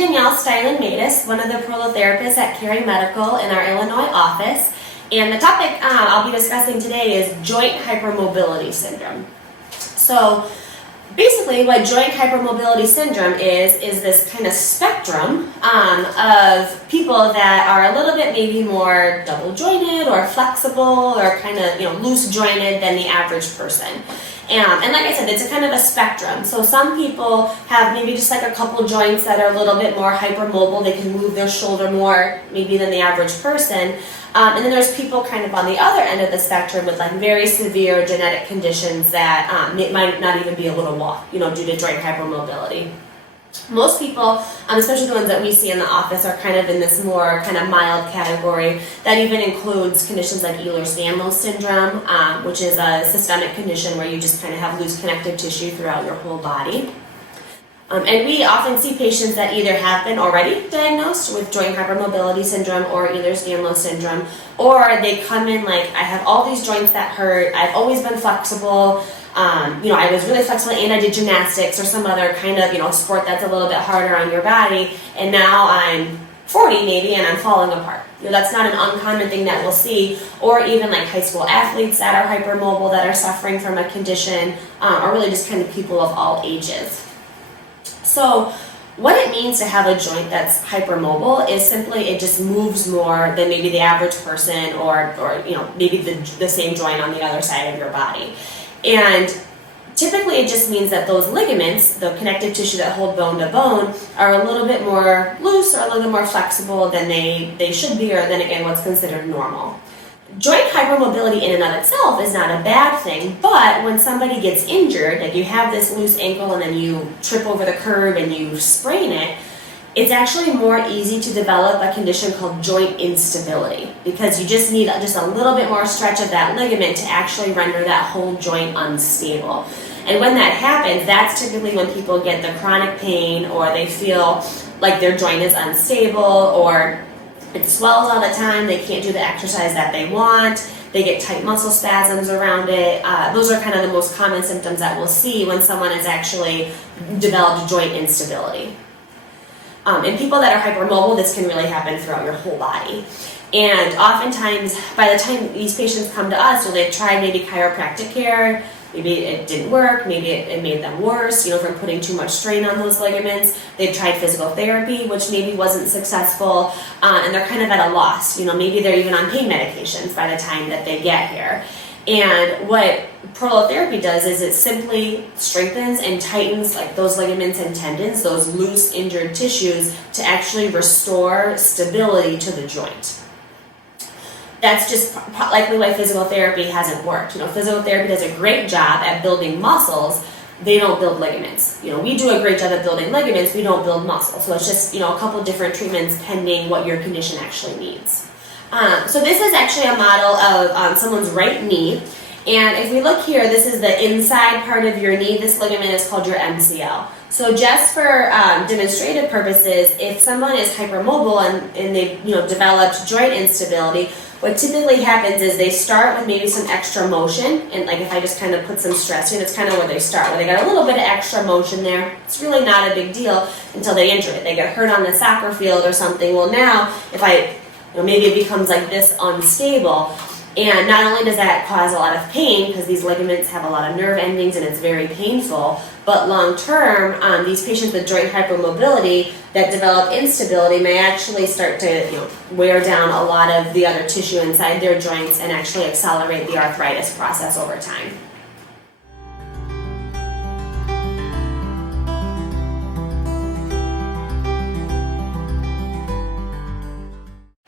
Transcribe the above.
Danielle Steilen-Matias, one of the Prolotherapists at Caring Medical in our Illinois office, and the topic I'll be discussing today is joint hypermobility syndrome. So basically what joint hypermobility syndrome is this kind of spectrum of people that are a little bit maybe more double jointed or flexible or kind of loose jointed than the average person. And like I said, it's a kind of a spectrum. So some people have maybe just like a couple joints that are a little bit more hypermobile. They can move their shoulder more maybe than the average person. And then there's people kind of on the other end of the spectrum with like very severe genetic conditions that might not even be able to walk, due to joint hypermobility. Most people, especially the ones that we see in the office, are kind of in this more kind of mild category that even includes conditions like Ehlers-Danlos syndrome, which is a systemic condition where you just kind of have loose connective tissue throughout your whole body. And we often see patients that either have been already diagnosed with joint hypermobility syndrome or Ehlers-Danlos syndrome, or they come in like, I have all these joints that hurt, I've always been flexible, I was really flexible and I did gymnastics or some other kind of, sport that's a little bit harder on your body, and now I'm 40 maybe and I'm falling apart. That's not an uncommon thing that we'll see, or even like high school athletes that are hypermobile that are suffering from a condition, or really just kind of people of all ages. So what it means to have a joint that's hypermobile is simply it just moves more than maybe the average person or maybe the same joint on the other side of your body. And typically it just means that those ligaments, the connective tissue that hold bone to bone, are a little bit more loose or a little bit more flexible than they should be, or then again what's considered normal. Joint hypermobility in and of itself is not a bad thing, but when somebody gets injured, like you have this loose ankle and then you trip over the curb and you sprain it, it's actually more easy to develop a condition called joint instability, because you just need just a little bit more stretch of that ligament to actually render that whole joint unstable. And when that happens, that's typically when people get the chronic pain, or they feel like their joint is unstable, or it swells all the time, they can't do the exercise that they want, they get tight muscle spasms around it. Those are kind of the most common symptoms that we'll see when someone has actually developed joint instability. In people that are hypermobile, this can really happen throughout your whole body. And oftentimes, by the time these patients come to us, they've tried maybe chiropractic care, maybe it didn't work, maybe it made them worse, from putting too much strain on those ligaments. They've tried physical therapy, which maybe wasn't successful, and they're kind of at a loss. Maybe they're even on pain medications by the time that they get here. And what prolotherapy does is it simply strengthens and tightens like those ligaments and tendons, those loose injured tissues, to actually restore stability to the joint. That's just likely why physical therapy hasn't worked. Physical therapy does a great job at building muscles. They don't build ligaments. We do a great job at building ligaments. We don't build muscle. So it's just, a couple different treatments pending what your condition actually needs. So this is actually a model of someone's right knee. And if we look here, this is the inside part of your knee. This ligament is called your MCL. So just for demonstrative purposes, if someone is hypermobile and they've developed joint instability, what typically happens is they start with maybe some extra motion, and like if I just kind of put some stress here, that's kind of where they start, where they got a little bit of extra motion there. It's really not a big deal until they injure it. They get hurt on the soccer field or something. Well, now if maybe it becomes like this unstable, and not only does that cause a lot of pain because these ligaments have a lot of nerve endings and it's very painful, but long term, these patients with joint hypermobility that develop instability may actually start to wear down a lot of the other tissue inside their joints and actually accelerate the arthritis process over time.